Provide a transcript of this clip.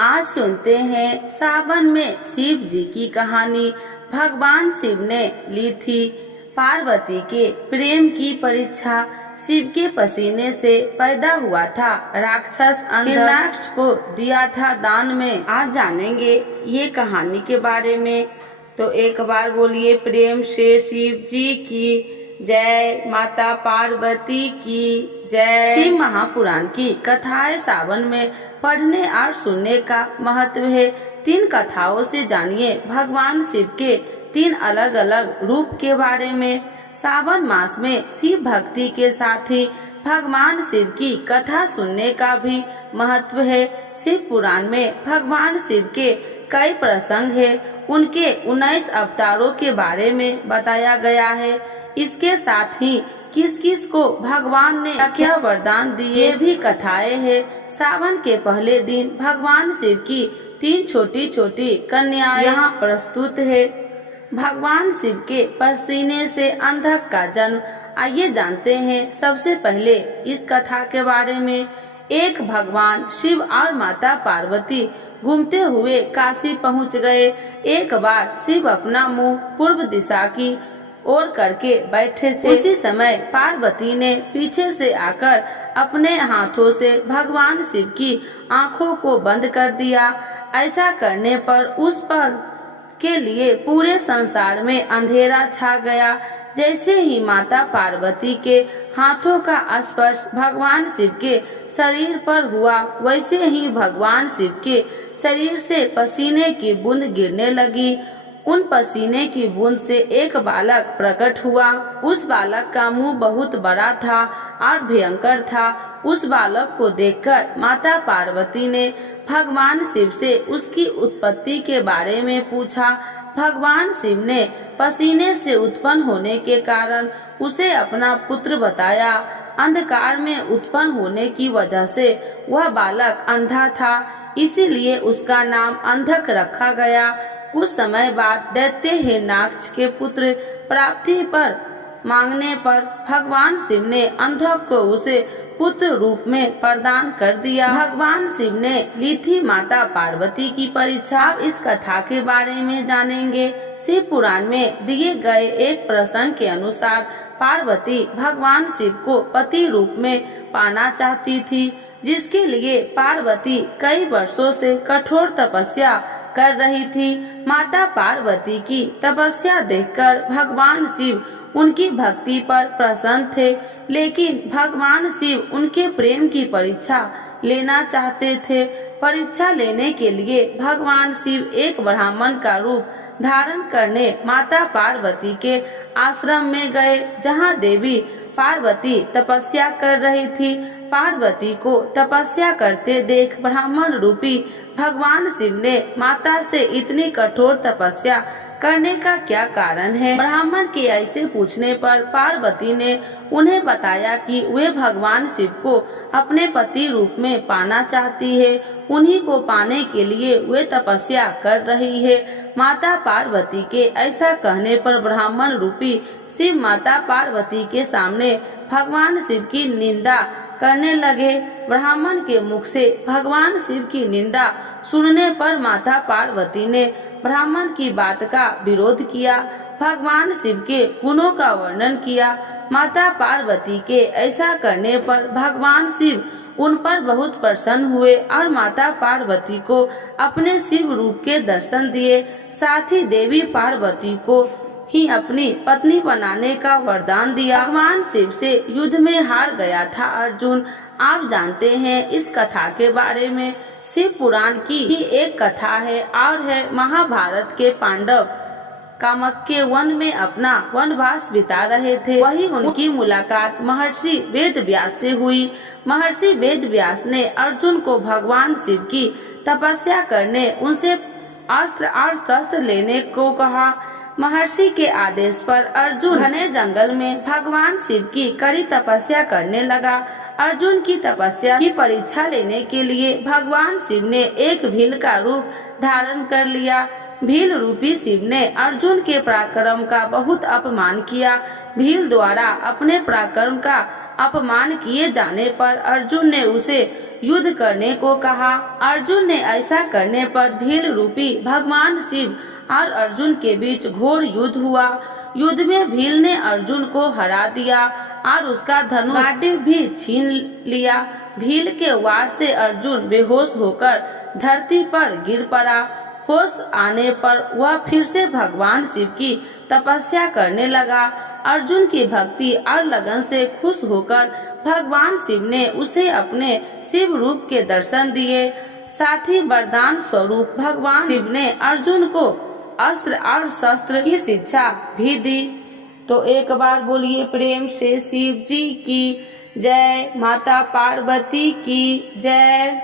आज सुनते हैं सावन में शिव जी की कहानी। भगवान शिव ने ली थी पार्वती के प्रेम की परीक्षा। शिव के पसीने से पैदा हुआ था राक्षस हिरण्याक्ष को दिया था दान में। आज जानेंगे ये कहानी के बारे में। तो एक बार बोलिए प्रेम से शिव जी की जय, माता पार्वती की जय। शिव महापुराण की कथाएं सावन में पढ़ने और सुनने का महत्व है। 3 कथाओं से जानिए भगवान शिव के 3 अलग अलग रूप के बारे में। सावन मास में शिव भक्ति के साथ ही भगवान शिव की कथा सुनने का भी महत्व है। शिव पुराण में भगवान शिव के कई प्रसंग है। उनके 19 अवतारों के बारे में बताया गया है। इसके साथ ही किस किस को भगवान ने क्या वरदान दिए भी कथाएं हैं। सावन के पहले दिन भगवान शिव की 3 छोटी छोटी कन्याएं यहाँ प्रस्तुत है। भगवान शिव के पसीने से अंधक का जन्म। आइए जानते हैं सबसे पहले इस कथा के बारे में। एक भगवान शिव और माता पार्वती घूमते हुए काशी पहुंच गए। एक बार शिव अपना मुंह पूर्व दिशा की ओर करके बैठे थे। उसी समय पार्वती ने पीछे से आकर अपने हाथों से भगवान शिव की आंखों को बंद कर दिया। ऐसा करने पर उस पर के लिए पूरे संसार में अंधेरा छा गया। जैसे ही माता पार्वती के हाथों का स्पर्श भगवान शिव के शरीर पर हुआ, वैसे ही भगवान शिव के शरीर से पसीने की बूंद गिरने लगी। उन पसीने की बूंद से एक बालक प्रकट हुआ। उस बालक का मुंह बहुत बड़ा था और भयंकर था। उस बालक को देखकर माता पार्वती ने भगवान शिव से उसकी उत्पत्ति के बारे में पूछा। भगवान शिव ने पसीने से उत्पन्न होने के कारण उसे अपना पुत्र बताया। अंधकार में उत्पन्न होने की वजह से वह बालक अंधा था, इसीलिए उसका नाम अंधक रखा गया। कुछ समय बाद दैत्य हिरण्याक्ष के पुत्र प्राप्ति पर मांगने पर भगवान शिव ने अंधक को उसे पुत्र रूप में प्रदान कर दिया। भगवान शिव ने ली थी माता पार्वती की परीक्षा। अब इस कथा के बारे में जानेंगे। शिव पुराण में दिए गए एक प्रसंग के अनुसार पार्वती भगवान शिव को पति रूप में पाना चाहती थी, जिसके लिए पार्वती कई वर्षों से कठोर तपस्या कर रही थी। माता पार्वती की तपस्या देखकर भगवान शिव उनकी भक्ति पर प्रसन्न थे, लेकिन भगवान शिव उनके प्रेम की परीक्षा लेना चाहते थे। परीक्षा लेने के लिए भगवान शिव एक ब्राह्मण का रूप धारण करने माता पार्वती के आश्रम में गए, जहां देवी पार्वती तपस्या कर रही थी। पार्वती को तपस्या करते देख ब्राह्मण रूपी भगवान शिव ने माता से इतनी कठोर तपस्या करने का क्या कारण है। ब्राह्मण के ऐसे पूछने पर पार्वती ने उन्हें बताया कि वे भगवान शिव को अपने पति रूप में पाना चाहती है। उन्हीं को पाने के लिए वे तपस्या कर रही है। माता पार्वती के ऐसा कहने पर ब्राह्मण रूपी शिव माता पार्वती के सामने भगवान शिव की निंदा करने लगे। ब्राह्मण के मुख से भगवान शिव की निंदा सुनने पर माता पार्वती ने ब्राह्मण की बात का विरोध किया। भगवान शिव के गुणों का वर्णन किया। माता पार्वती के ऐसा करने पर भगवान शिव उन पर बहुत प्रसन्न हुए और माता पार्वती को अपने शिव रूप के दर्शन दिए। साथ ही देवी पार्वती को ही अपनी पत्नी बनाने का वरदान दिया। भगवान शिव से युद्ध में हार गया था अर्जुन। आप जानते हैं इस कथा के बारे में। शिव पुराण की ही एक कथा है और है महाभारत के पांडव कामक्य वन में अपना वनवास बिता रहे थे। वही उनकी मुलाकात महर्षि वेद व्यास से हुई। महर्षि वेद व्यास ने अर्जुन को भगवान शिव की तपस्या करने, उनसे अस्त्र और शस्त्र लेने को कहा। महर्षि के आदेश पर अर्जुन घने जंगल में भगवान शिव की कड़ी तपस्या करने लगा। अर्जुन की तपस्या की परीक्षा लेने के लिए भगवान शिव ने एक भील का रूप धारण कर लिया। भील रूपी शिव ने अर्जुन के पराक्रम का बहुत अपमान किया। भील द्वारा अपने पराक्रम का अपमान किए जाने पर अर्जुन ने उसे युद्ध करने को कहा। अर्जुन ने ऐसा करने पर भील रूपी भगवान शिव और अर्जुन के बीच घोर युद्ध हुआ। युद्ध में भील ने अर्जुन को हरा दिया और उसका धनुष गांडीव भी छीन लिया। भील के वार से अर्जुन बेहोश होकर धरती पर गिर पड़ा। होश आने पर वह फिर से भगवान शिव की तपस्या करने लगा। अर्जुन की भक्ति और लगन से खुश होकर भगवान शिव ने उसे अपने शिव रूप के दर्शन दिए। साथ ही वरदान स्वरूप भगवान शिव ने अर्जुन को अस्त्र और शस्त्र की शिक्षा भी दी। तो एक बार बोलिए प्रेम से शिव जी की जय, माता पार्वती की जय।